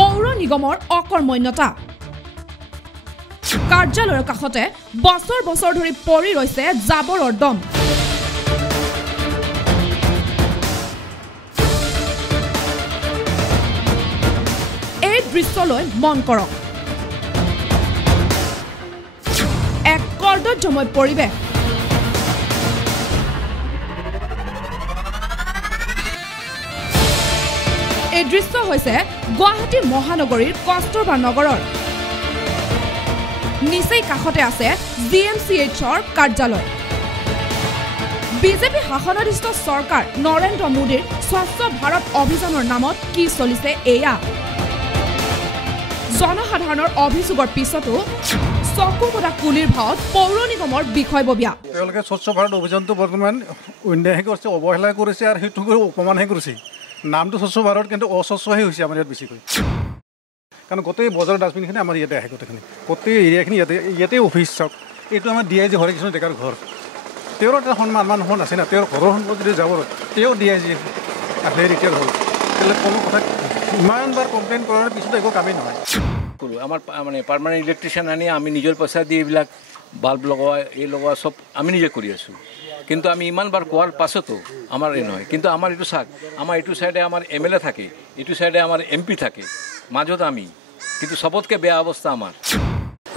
পৌৰ নিগমৰ অকৰ্মণ্যতা কাৰ্যালয়ৰ কাষতে বছৰ বছৰ ধৰি পৰি ৰৈছে জাবৰৰ দম এই দৃশ্যলৈ মন কৰক এক কৰ্দজ্যময় পৰিৱেশ এই দৃশ্য হৈছে গুৱাহাটী মহানগৰীৰ কস্তুৰবা নগৰৰ নিচেই কাষতে আছে জিএমচিএইচৰ কাৰ্যালয় বিজেপি শাসনাধীষ্ঠ চৰকাৰ নৰেন্দ্ৰ মোদীৰ স্বচ্ছ ভাৰত অভিযানৰ নামত কি চলিছে এয়া জনসাধাৰণৰ অভিযোগৰ পিছতো চকুমুদা কুলিৰ ভাৱত পৌৰ নিগমৰ বিষয়ববীয়া তেওঁলোকে স্বচ্ছ ভাৰত অভিযানটো বৰ্তমান অন্যায় কৰিছে অৱহেলা কৰিছে আৰু সেইটো অপমানহে কৰিছে নামটো স্বচ্ছ ভাৰত কিন্তু অস্বচ্ছহে হৈছে আমাৰ ইয়াত বেছিকৈ কাৰণ গোটেই বজাৰৰ ডাষ্টবিনখিনি আমাৰ ইয়াতে আহে গোটেই এৰিয়াখিনি ইয়াতে অফিচ চাওক এইটো আমাৰ ডি আই জি হৰেকৃষ্ণ ডেকাৰ ঘৰ তেওঁৰ এটা সন্মান আছে না তেওঁৰ ঘৰৰ সন্মুখত যদি যাব তেওঁ ডি আই জি আছে ৰিটায়াৰ হ'ল তেতিয়াহ'লে কোনো কথা ইমানবাৰ কমপ্লেইন কৰাৰ পিছতো একো কামেই নহয় আমাৰ মানে পাৰ্মানেণ্ট ইলেক্ট্ৰিচিয়ান আনি আমি নিজৰ পইচা দি এইবিলাক বাল্ব লগোৱা চব আমি নিজে কৰি আছোঁ কিন্তু আমি ইমানবাৰ কোৱাৰ পাছতো আমাৰ এই নহয় কিন্তু আমাৰ এইটো চাওক আমাৰ এইটো চাইডে আমাৰ MLA থাকে এইটো চাইডে আমাৰ MP থাকে মাজত আমি কিন্তু সবতকৈ বেয়া অৱস্থা আমাৰ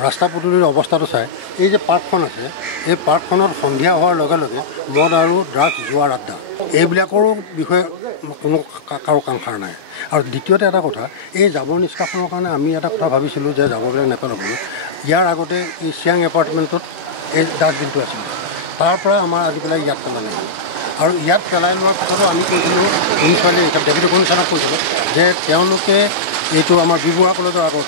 ৰাস্তা পদূলিৰ অৱস্থাটো চাই এই যে পাৰ্কখন আছে এই পাৰ্কখনত সন্ধিয়া হোৱাৰ লগে লগে মদ আৰু ড্ৰাগছ যোৱাৰ আড্ডা এইবিলাকৰো বিষয়ে কোনো কাৰো কাংক্ষাৰ নাই আৰু দ্বিতীয়তে এটা কথা এই জাবৰ নিষ্কাশনৰ কাৰণে আমি এটা কথা ভাবিছিলোঁ যে জাবৰবিলাক নেপেলাব ইয়াৰ আগতে এই চিয়াং এপাৰ্টমেণ্টত এই ডাষ্টবিনটো আছিল তাৰ পৰা আমাৰ আজি পেলাই ইয়াত পেলালে আৰু ইয়াত পেলাই লোৱাৰ পিছতো আমি কৈছিলোঁ মিউনিচিপালিটি ডেপুটি কমিশ্যনাৰক কৈছিলোঁ যে তেওঁলোকে এইটো আমাৰ বিবুৱা কলেজৰ আগত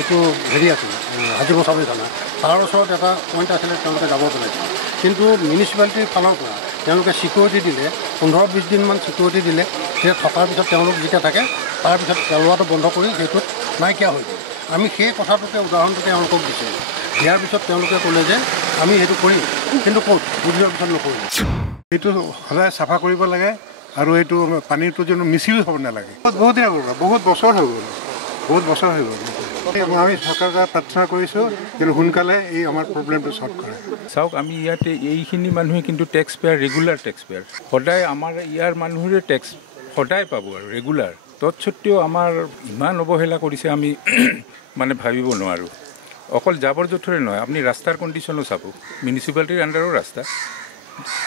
এইটো হেৰি আছিল হাজি বচাবলী থানা তাৰ ওচৰত এটা পইণ্ট আছিলে তেওঁলোকে যাব পেলাইছিল কিন্তু মিউনিচিপালিটিৰ ফালৰ পৰা তেওঁলোকে ছিকিউৰিটি দিলে 15-20 দিনমান ছিকিউৰিটি দিলে সেই থকাৰ পিছত তেওঁলোক যেতিয়া থাকে তাৰপিছত পেলোৱাটো বন্ধ কৰি সেইটোত নাইকিয়া হৈ গ'ল আমি সেই কথাটোকে উদাহৰণটোকে তেওঁলোকক দিছিলোঁ দিয়াৰ পিছত তেওঁলোকে ক'লে যে আমি সেইটো কৰিম কিন্তু ক'ত বুজিৰ পিছত নকৰিম এইটো সদায় চাফা কৰিব লাগে আৰু এইটো পানীটো যেন মিছইউজ হ'ব নালাগে বহুত দিন হৈ গ'ল বহুত বছৰ হৈ গ'ল আমি চৰকাৰৰ প্ৰাৰ্থনা কৰিছোঁ কিন্তু সোনকালে এই আমাৰ প্ৰব্লেমটো ছল্ভ কৰে চাওক আমি ইয়াতে এইখিনি মানুহে কিন্তু taxpayer regular taxpayer সদায় আমাৰ ইয়াৰ মানুহৰে টেক্স সদায় পাব আৰু ৰেগুলাৰ তৎসত্ত্বেও আমাৰ ইমান অৱহেলা কৰিছে আমি মানে ভাবিব নোৱাৰোঁ অকল জাবৰ জোঁথৰে নহয় আপুনি ৰাস্তাৰ কণ্ডিশ্যনো চাব মিউনিচিপালিটিৰ আণ্ডাৰৰ ৰাস্তা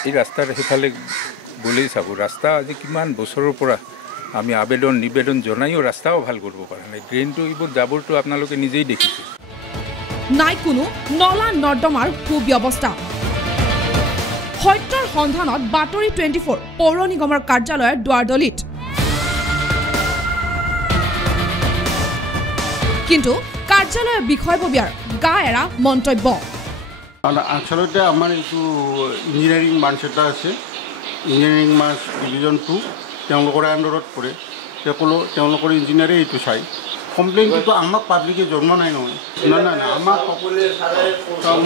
এই ৰাস্তাৰ সেইফালে গ'লেই চাব ৰাস্তা আজি কিমান বছৰৰ পৰা আমি নিবেদন জনাইও ৰাস্তাও ভাল কৰিব পৰা নাই ড্ৰেইনটো এইবোৰ জাবৰটো আপোনালোকে নিজেই দেখিছে নাই কোনো নলা নৰ্দমাৰ সুব্যৱস্থা সত্যৰ সন্ধানত বাতৰি 24 পৌৰ নিগমৰ কাৰ্যালয়ৰ দুৱাৰদলিত কিন্তু কাৰ্যালয়ৰ বিষয়ববীয়াৰ গা এৰা মন্তব্য আচলতে আমাৰ এইটো ইঞ্জিনিয়াৰিং ব্ৰাঞ্চ এটা আছে ইঞ্জিনিয়াৰিং ব্ৰাঞ্চ ডিভিজন 2 তেওঁলোকৰ আণ্ডাৰত পৰে তেওঁলোকৰ ইঞ্জিনিয়াৰে এইটো চাই কমপ্লেইনটোতো আমাক পাব্লিকে জনোৱা নাই নহয় নাই আমাক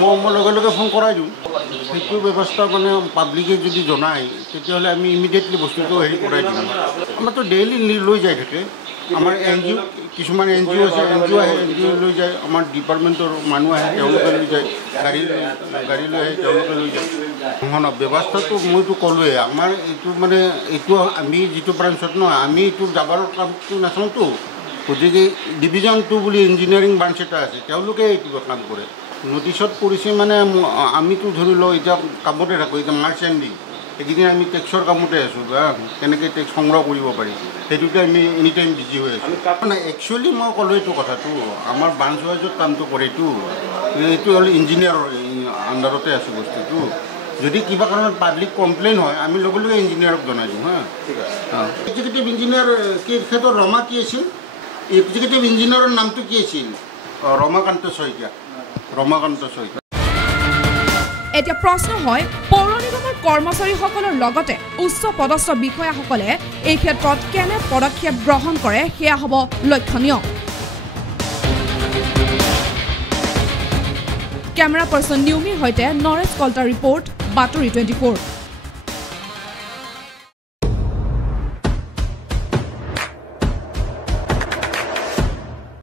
মই লগে লগে ফোন কৰাই দিওঁ সেইটো ব্যৱস্থা মানে পাব্লিকে যদি জনায় তেতিয়াহ'লে আমি ইমিডিয়েটলি বস্তুটো হেৰি কৰাই দিওঁ আমাৰতো ডেইলি লৈ যাই থাকে আমাৰ NGO কিছুমান NGO আছে NGO আহে NGO লৈ যায় আমাৰ ডিপাৰ্টমেণ্টৰ মানুহ আহে তেওঁলোকে লৈ যায় গাড়ী লৈ আহে তেওঁলোকে লৈ যায় ব্যৱস্থাটো মইতো ক'লোৱে আমাৰ এইটো আমি যিটো ব্ৰাঞ্চত নহয় আমি এইটো জাবৰৰ কামটো নাচাওঁতো গতিকে ডিভিজন 2 বুলি ইঞ্জিনিয়াৰিং ব্ৰাঞ্চ এটা আছে তেওঁলোকে এইটো কাম কৰে নটিছত পৰিছে মানে আমিতো ধৰি লওঁ এতিয়া কামতে থাকোঁ এতিয়া মাৰ্চ এণ্ডিং এইকেইদিন আমি টেক্সৰ কামতে আছোঁ কেনেকৈ টেক্স সংগ্ৰহ কৰিব পাৰি সেইটোতে আমি এনি টাইম বিজি হৈ আছোঁ মানে একচুৱেলি মই ক'লোঁ এইটো কথাটো আমাৰ ব্ৰাঞ্চ ৱাইজত কামটো কৰেতো এইটো হ'ল ইঞ্জিনিয়াৰৰ আণ্ডাৰতে আছে বস্তুটো যদি কিবা কাৰণত পাব্লিক কমপ্লেইন হয় আমি লগে লগে ইঞ্জিনিয়াৰক জনাই দিওঁ এক্সিকিউটিভ ইঞ্জিনিয়াৰ কি ক্ষেত্ৰত ৰমা কি আছিল এক্সিকিউটিভ ইঞ্জিনিয়াৰৰ নামটো কি আছিল ৰমাকান্ত শইকীয়া এতিয়া প্ৰশ্ন হয় পৌৰ নিগমৰ কৰ্মচাৰীসকলৰ লগতে উচ্চ পদস্থ বিষয়াসকলে এই ক্ষেত্ৰত কেনে পদক্ষেপ গ্ৰহণ কৰে সেয়া হ'ব লক্ষণীয় কেমেৰা পাৰ্চন নিউমিৰ সৈতে নৰেশ কলতাৰ ৰিপৰ্ট বাতৰি 24